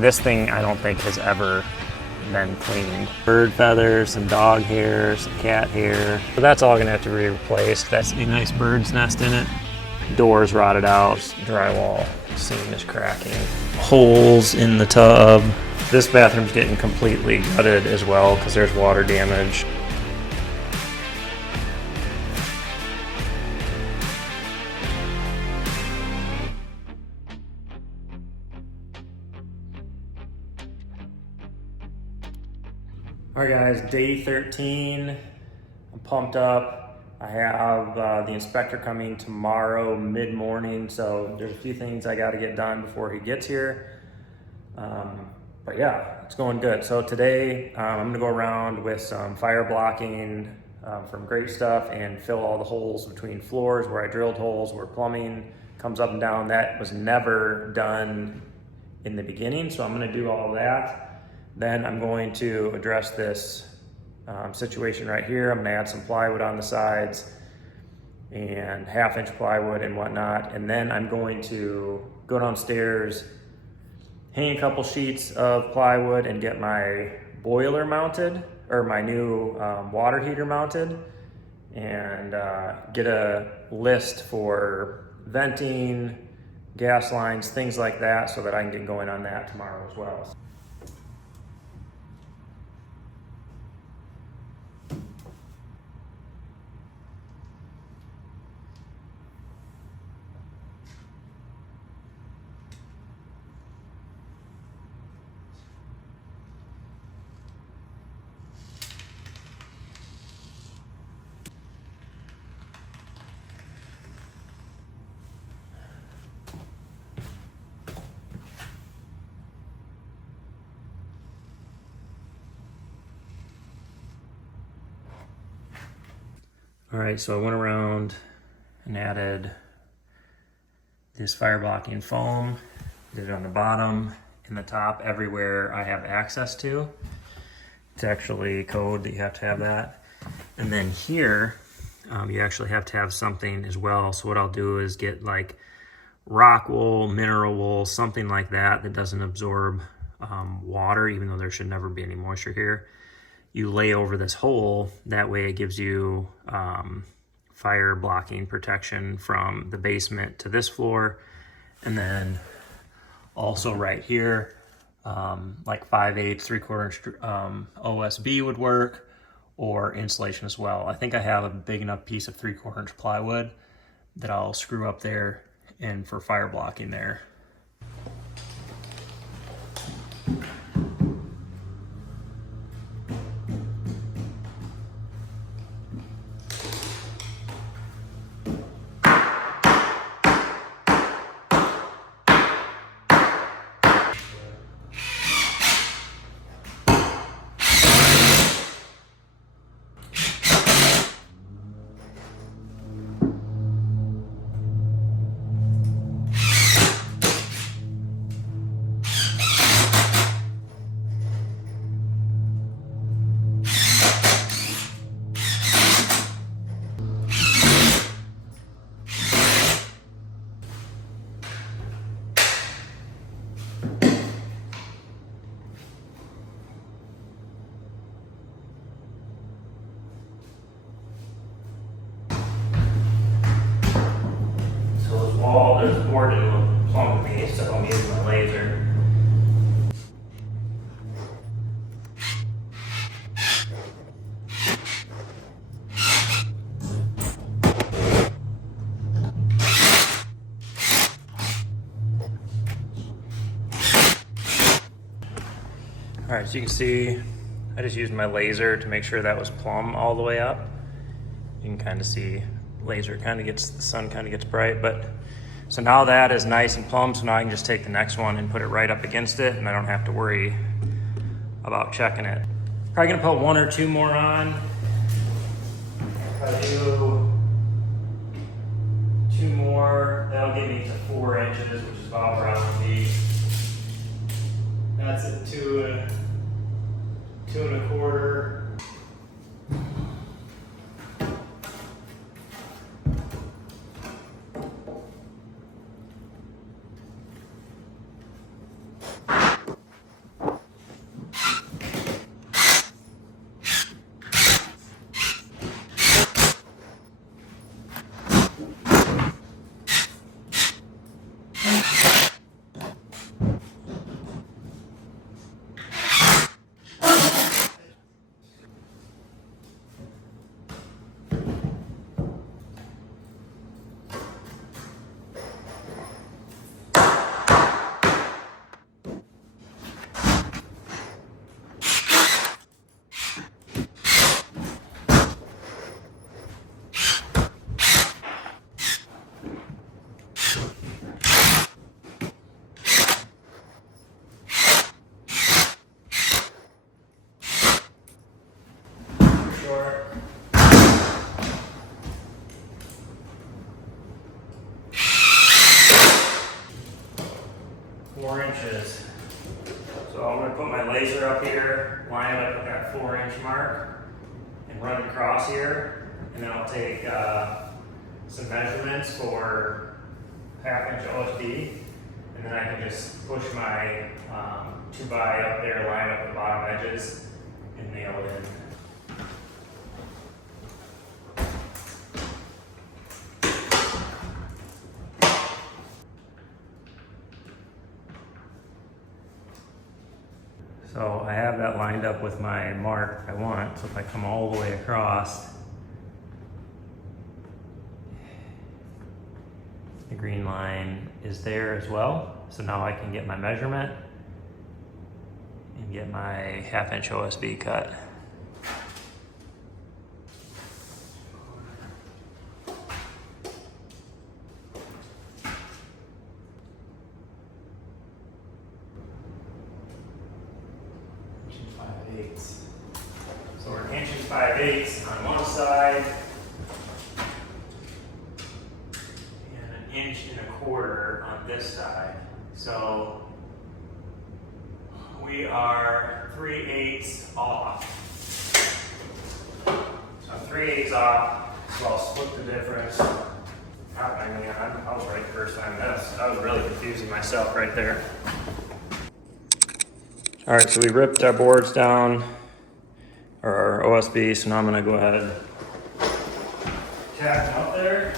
This thing I don't think has ever been cleaned. Bird feathers, some dog hair, some cat hair. So that's all gonna have to be replaced. That's a nice bird's nest in it. Doors rotted out, drywall seam is cracking. Holes in the tub. This bathroom's getting completely gutted as well because there's water damage. All right guys, day 13, I'm pumped up. I have the inspector coming tomorrow mid-morning, so there's a few things I gotta get done before he gets here. But yeah, it's going good. So today I'm gonna go around with some fire blocking from Great Stuff and fill all the holes between floors where I drilled holes, where plumbing comes up and down. That was never done in the beginning, so I'm gonna do all of that. Then I'm going to address this situation right here. I'm gonna add some plywood on the sides and 1/2-inch plywood and whatnot. And then I'm going to go downstairs, hang a couple sheets of plywood and get my boiler mounted, or my new water heater mounted, and get a list for venting, gas lines, things like that, so that I can get going on that tomorrow as well. All right, so I went around and added this fire blocking foam, did it on the bottom and the top, everywhere I have access to. It's actually code that you have to have that. And then here, you actually have to have something as well. So what I'll do is get like rock wool, mineral wool, something like that that doesn't absorb water, even though there should never be any moisture here. You lay over this hole, that way it gives you fire blocking protection from the basement to this floor. And then also right here, like 5/8, 3/4 inch OSB would work, or insulation as well. I think I have a big enough piece of 3/4 inch plywood that I'll screw up there and for fire blocking there. Wall, there's a board in front of me, so I'm using my laser. All right, so you can see, I just used my laser to make sure that was plumb all the way up. You can kind of see laser kind of gets, the sun kind of gets bright, but so now that is nice and plumb, so now I can just take the next one and put it right up against it, and I don't have to worry about checking it. Probably gonna put 1 or 2 more on. If I do 2 more, that'll get me to 4 inches, which is about where I want to be. That's at 2 1/4. So I'm going to put my laser up here, line it up at that 4-inch mark, and run it across here. And then I'll take some measurements for 1/2 inch OSB, and then I can just push my 2x up there, line up the bottom edges, and nail it in. So I have that lined up with my mark I want. So if I come all the way across, the green line is there as well. So now I can get my measurement and get my 1/2 inch OSB cut. So we're 1 5/8 on one side and 1 1/4 on this side. So we are 3/8 off. So I'm 3/8 off, so I'll split the difference. I was right the first time. I was really confusing myself right there. All right, so we ripped our boards down, or our OSB, so now I'm gonna go ahead and tack them up there.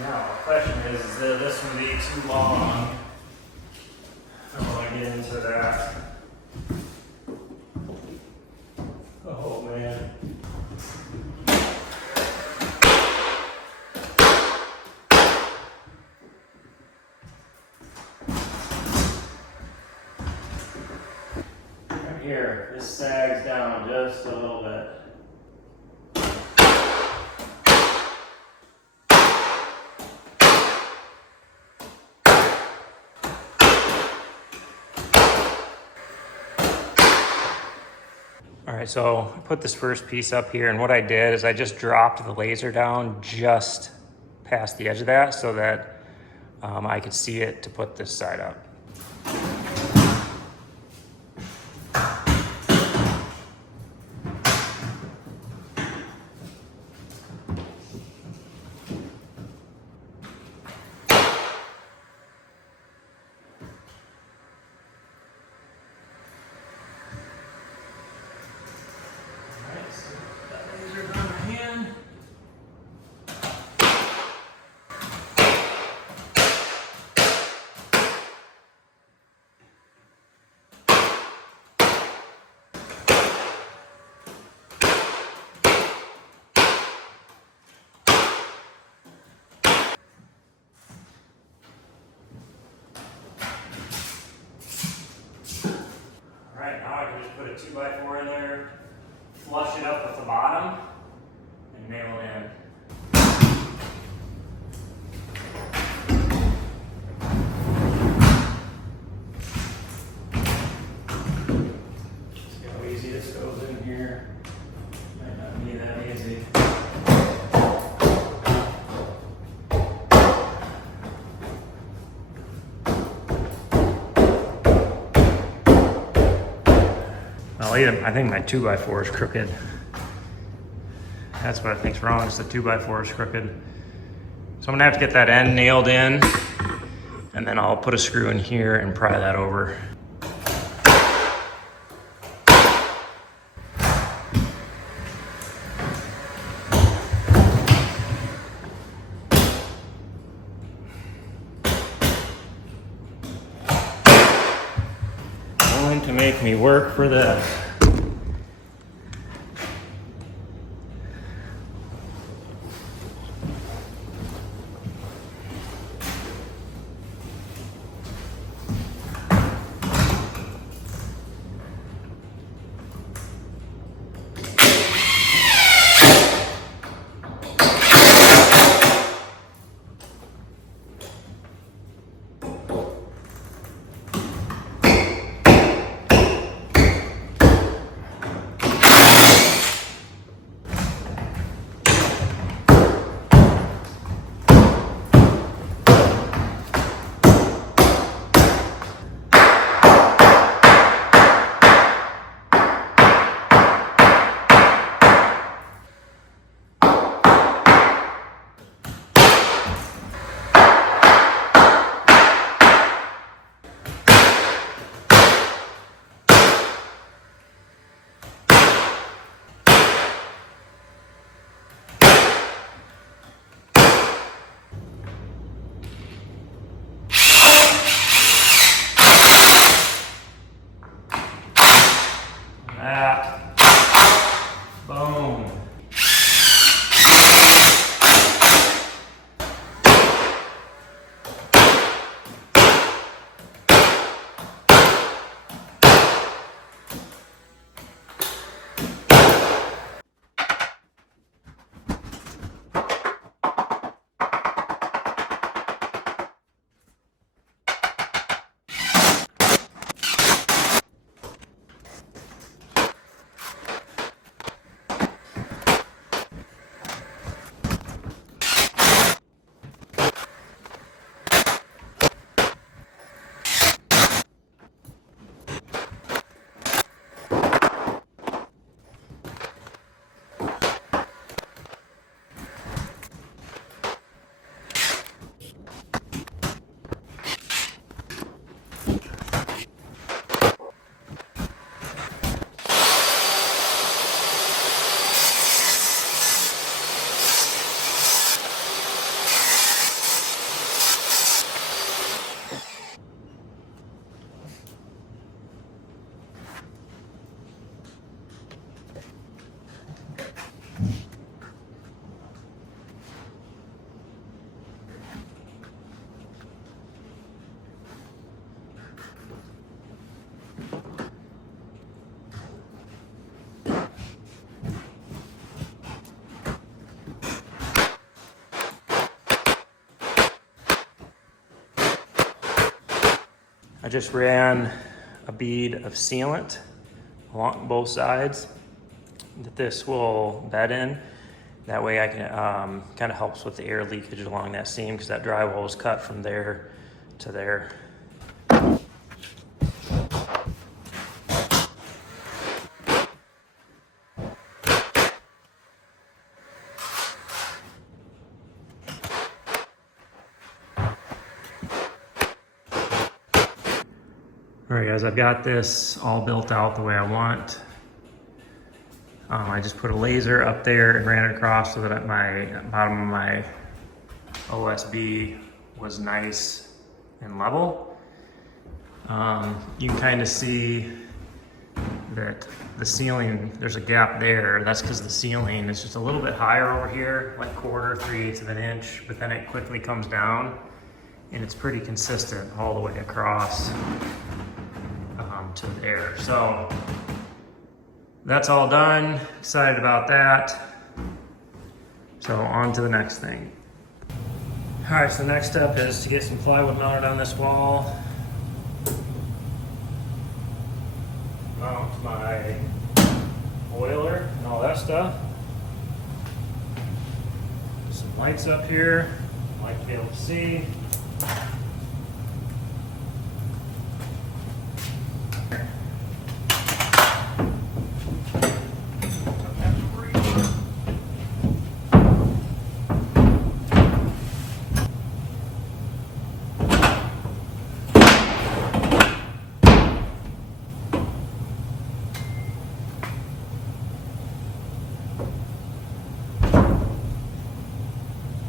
Now, the question is this going to be too long? I don't want to get into that. Oh man. Right here, this sags down just a little bit. All right, so I put this first piece up here, and what I did is I just dropped the laser down just past the edge of that so that I could see it to put this side up. Alright, now I can just put a 2x4 in there, flush it up with the bottom, and nail it in. See how easy this goes in here. Might not be that easy. I think my 2x4 is crooked. That's what I think's wrong, is the 2x4 is crooked. So I'm gonna have to get that end nailed in, and then I'll put a screw in here and pry that over. Going to make me work for this. I just ran a bead of sealant along both sides that this will bed in. That way I can, kind of helps with the air leakage along that seam because that drywall was cut from there to there. All right guys, I've got this all built out the way I want. I just put a laser up there and ran it across so that my bottom of my OSB was nice and level. You can kind of see that the ceiling, there's a gap there. That's because the ceiling is just a little bit higher over here, like 1/4, 3/8 of an inch, but then it quickly comes down and it's pretty consistent all the way across to there. So that's all done. Excited about that. So on to the next thing. All right, so the next step is to get some plywood mounted on this wall. Mount my boiler and all that stuff. Some lights up here. I'd like to be able to see.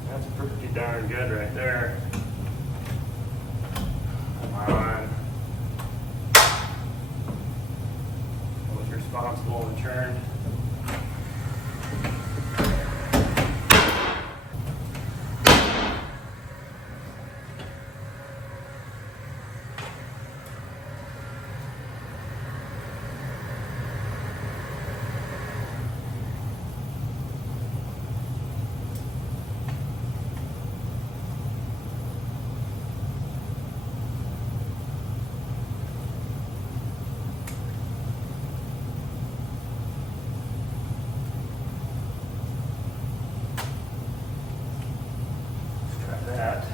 That's pretty darn good right there. Come on. I was responsible and turned. That.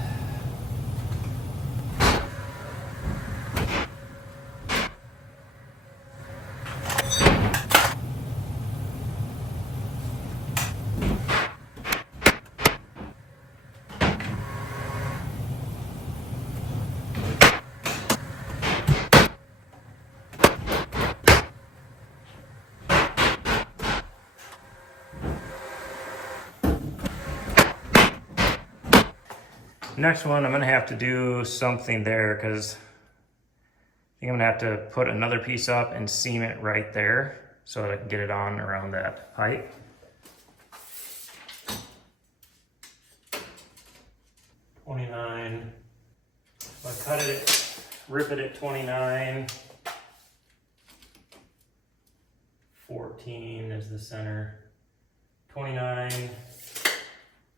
Next one, I'm gonna have to do something there because I think I'm gonna have to put another piece up and seam it right there so that I can get it on around that pipe. $29. If I cut it, rip it at 29. 14 is the center. 29,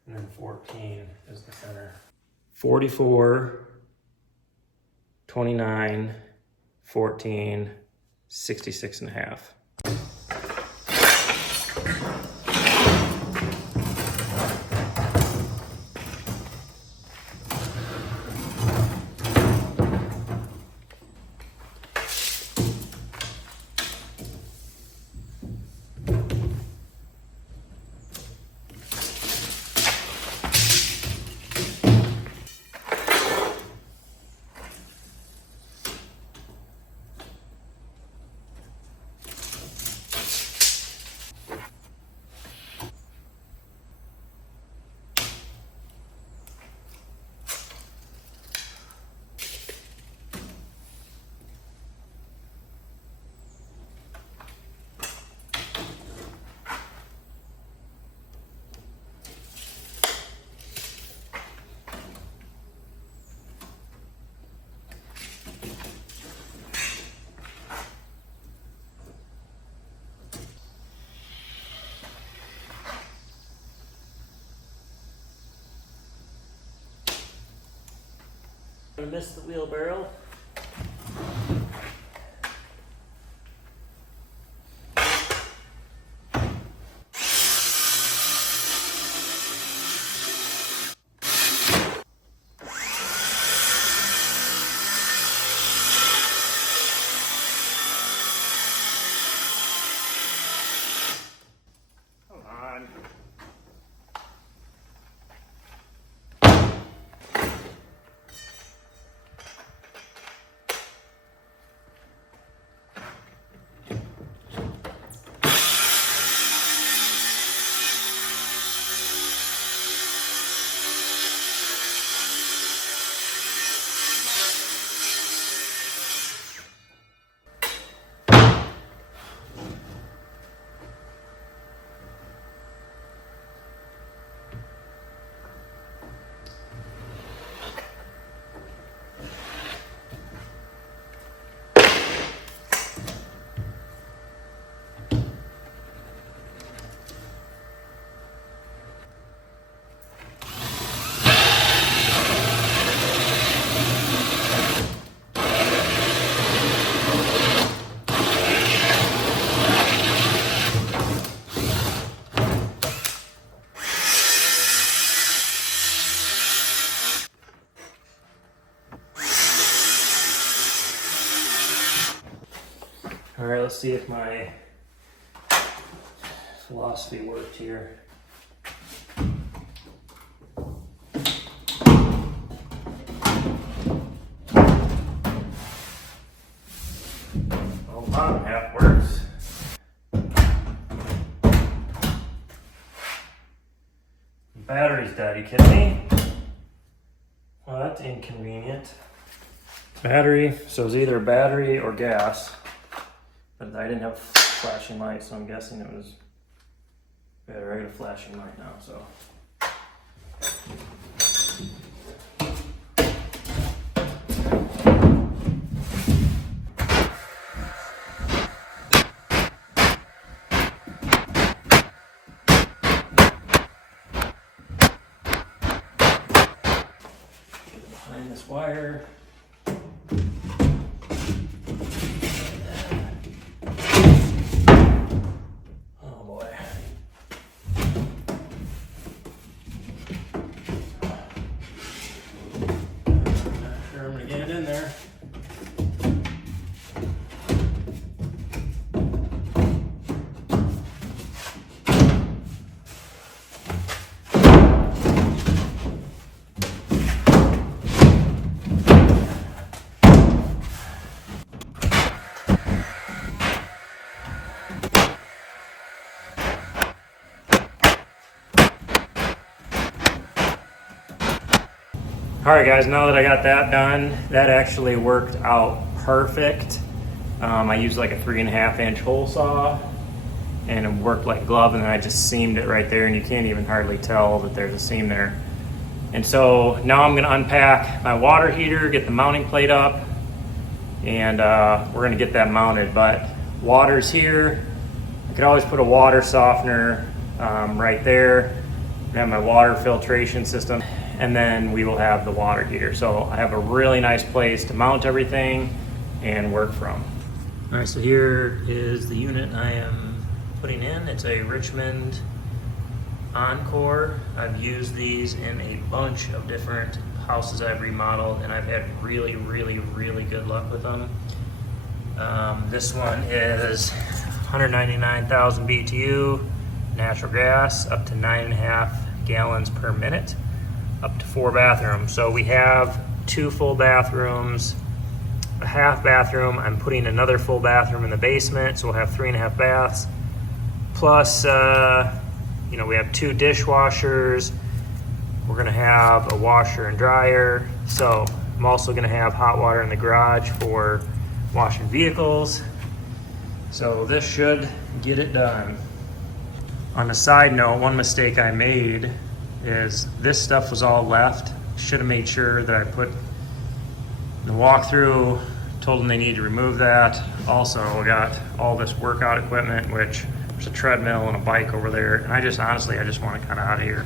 and then 14 is the center. 44, 29, 14, 66.5. I missed the wheelbarrow. All right, let's see if my philosophy worked here. Oh, bottom half works. Battery's dead, you kidding me? Well, that's inconvenient. Battery, so it's either battery or gas. But I didn't have flashing lights, so I'm guessing it was better. I got a flashing light now, so. Behind this wire. All right, guys, now that I got that done, that actually worked out perfect. I used like a 3.5 inch hole saw and it worked like a glove, and then I just seamed it right there, and you can't even hardly tell that there's a seam there. And so now I'm gonna unpack my water heater, get the mounting plate up, and we're gonna get that mounted. But water's here. I could always put a water softener right there and have my water filtration system, and then we will have the water heater. So I have a really nice place to mount everything and work from. All right, so here is the unit I am putting in. It's a Richmond Encore. I've used these in a bunch of different houses I've remodeled, and I've had really, really, really good luck with them. This one is 199,000 BTU, natural gas, up to 9.5 gallons per minute, up to 4 bathrooms. So we have 2 full bathrooms, a half bathroom. I'm putting another full bathroom in the basement, so we'll have 3.5 baths. Plus, we have 2 dishwashers. We're gonna have a washer and dryer. So I'm also gonna have hot water in the garage for washing vehicles. So this should get it done. On a side note, one mistake I made is this stuff was all left. Should have made sure that I put in the walkthrough, told them they need to remove that. Also, I got all this workout equipment, which there's a treadmill and a bike over there. And I just want it kind of out of here.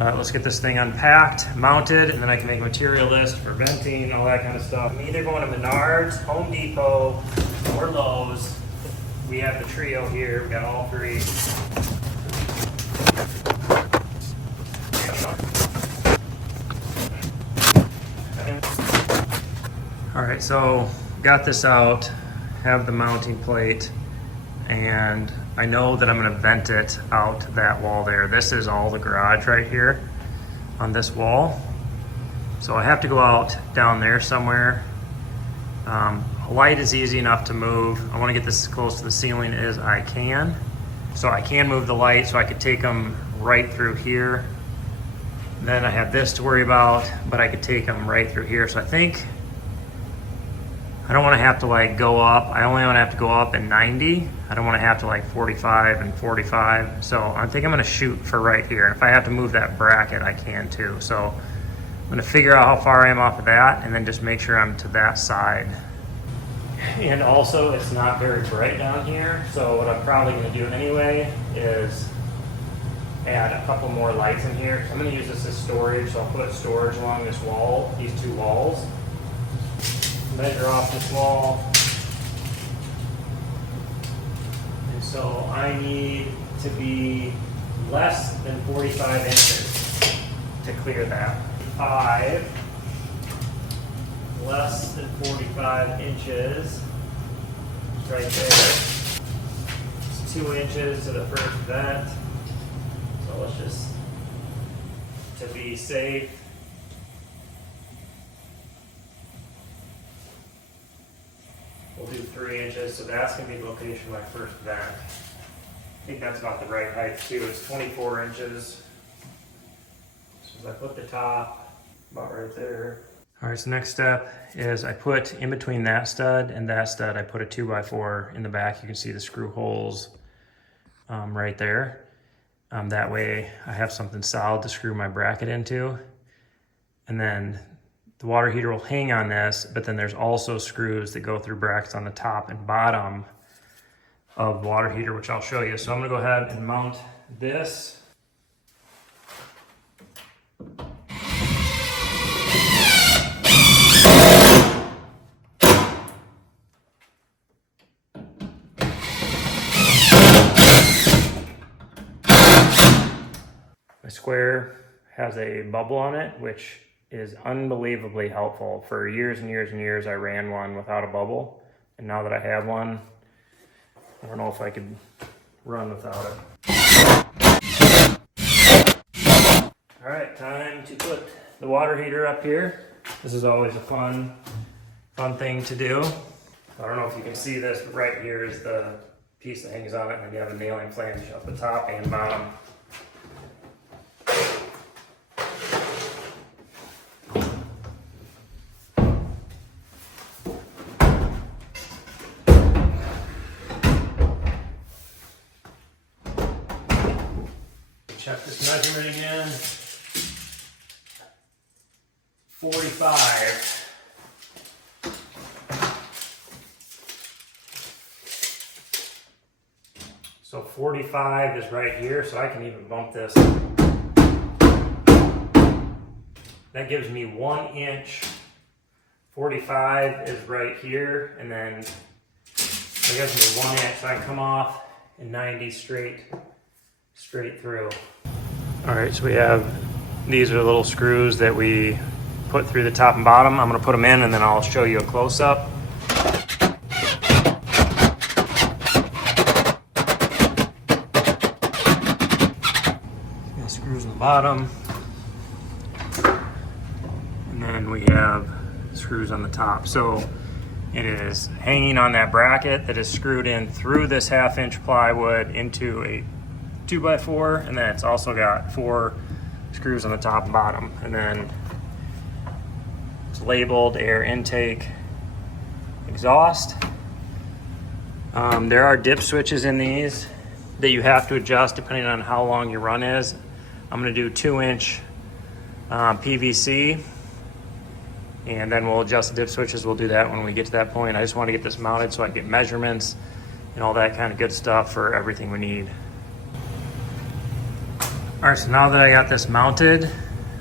Let's get this thing unpacked, mounted, and then I can make a material list for venting, all that kind of stuff. I'm either going to Menards, Home Depot, or Lowe's. We have the trio here, we got all three. All right, so got this out, have the mounting plate, and I know that I'm gonna vent it out that wall there. This is all the garage right here on this wall. So I have to go out down there somewhere. Light is easy enough to move. I wanna get this as close to the ceiling as I can. So I can move the light, so I could take them right through here. Then I have this to worry about, but I could take them right through here. So I think, I don't want to have to like go up. I only want to have to go up in 90. I don't want to have to like 45 and 45. So I think I'm going to shoot for right here. And if I have to move that bracket, I can too. So I'm going to figure out how far I am off of that and then just make sure I'm to that side. And also it's not very bright down here. So what I'm probably going to do anyway is add a couple more lights in here. I'm going to use this as storage. So I'll put storage along this wall, these two walls. Measure off this wall, and so I need to be less than 45 inches to clear that. 5, less than 45 inches, right there. It's 2 inches to the first vent, so let's just, to be safe, we'll do 3 inches, so that's going to be the location of my first vent. I think that's about the right height too. It's 24 inches. So as I put the top about right there. All right, so next step is I put in between that stud and that stud, I put a 2x4 in the back. You can see the screw holes right there. That way I have something solid to screw my bracket into. And then the water heater will hang on this, but then there's also screws that go through brackets on the top and bottom of the water heater, which I'll show you. So I'm gonna go ahead and mount this. My square has a bubble on it, which is unbelievably helpful. For years and years and years, I ran one without a bubble. And now that I have one, I don't know if I could run without it. All right, time to put the water heater up here. This is always a fun thing to do. I don't know if you can see this, but right here is the piece that hangs on it, and then you have a nailing flange up the top and bottom. Check this measurement again. 45. So 45 is right here, so I can even bump this. That gives me 1 inch. 45 is right here, and then it gives me 1 inch. So I can come off in 90 straight through. All right, so we have, these are the little screws that we put through the top and bottom. I'm gonna put them in and then I'll show you a close-up. Got screws in the bottom. And then we have screws on the top. So it is hanging on that bracket that is screwed in through this 1/2 inch plywood into a 2x4, and then it's also got 4 screws on the top and bottom, and then it's labeled air intake exhaust. There are dip switches in these that you have to adjust depending on how long your run is. I'm going to do 2-inch PVC, and then we'll adjust the dip switches. We'll do that when we get to that point. I just want to get this mounted so I get measurements and all that kind of good stuff for everything we need. All right, so now that I got this mounted,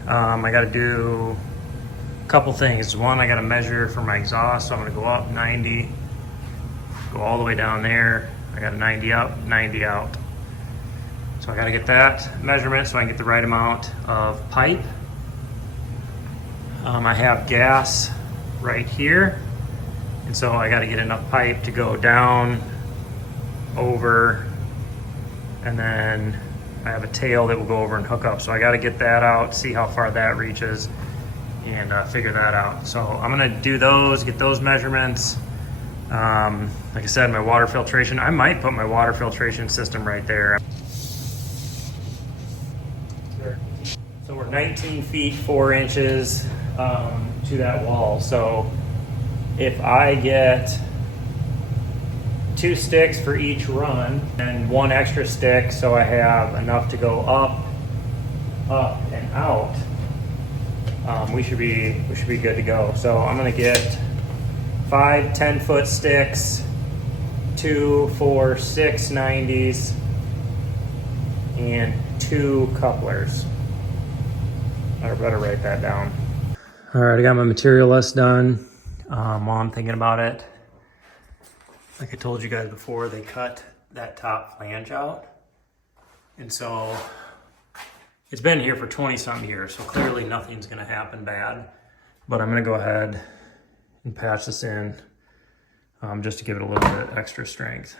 I got to do a couple things. One, I got to measure for my exhaust, so I'm going to go up 90, go all the way down there. I got a 90 up, 90 out. So I got to get that measurement so I can get the right amount of pipe. I have gas right here, and so I got to get enough pipe to go down, over, and then I have a tail that will go over and hook up. So I got to get that out, see how far that reaches, and figure that out. So I'm going to do those, get those measurements. Like I said, my water filtration, I might put my water filtration system right there. So we're 19 feet 4 inches to that wall. So if I get 2 sticks for each run and 1 extra stick, so I have enough to go up, and out, we should be good to go. So I'm gonna get 5 10-foot sticks, 2, 4, 6 90s, and 2 couplers. I better write that down. All right, I got my material list done. While I'm thinking about it, like I told you guys before, they cut that top flange out. And so it's been here for 20-something years, so clearly nothing's gonna happen bad. But I'm gonna go ahead and patch this in just to give it a little bit extra strength.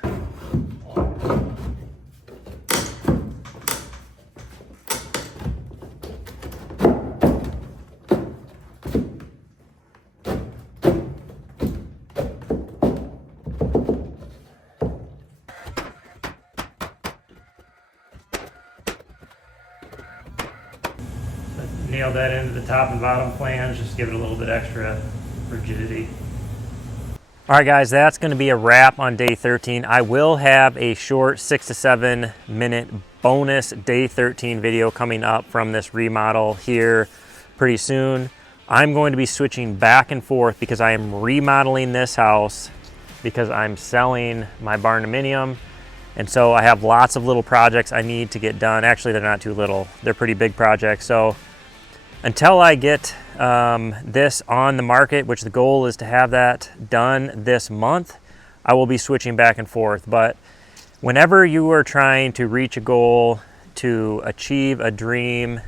Nail that into the top and bottom flange, just give it a little bit extra rigidity. All right guys, that's going to be a wrap on day 13. I will have a short 6 to 7 minute bonus day 13 video coming up from this remodel here pretty soon. I'm going to be switching back and forth because I am remodeling this house because I'm selling my Barndominium. And so I have lots of little projects I need to get done. Actually, they're not too little. They're pretty big projects. So until I get this on the market, which the goal is to have that done this month, I will be switching back and forth. But whenever you are trying to reach a goal, to achieve a dream,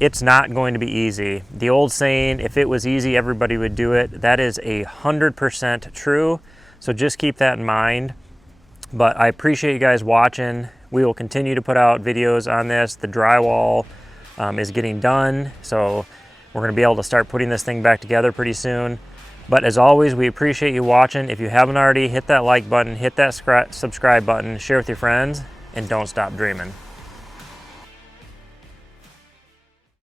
it's not going to be easy. The old saying, if it was easy, everybody would do it. That is 100% true. So just keep that in mind. But I appreciate you guys watching. We will continue to put out videos on this. The drywall is getting done, so we're going to be able to start putting this thing back together pretty soon. But as always, we appreciate you watching. If you haven't already, hit that like button, hit that subscribe button, share with your friends, and don't stop dreaming.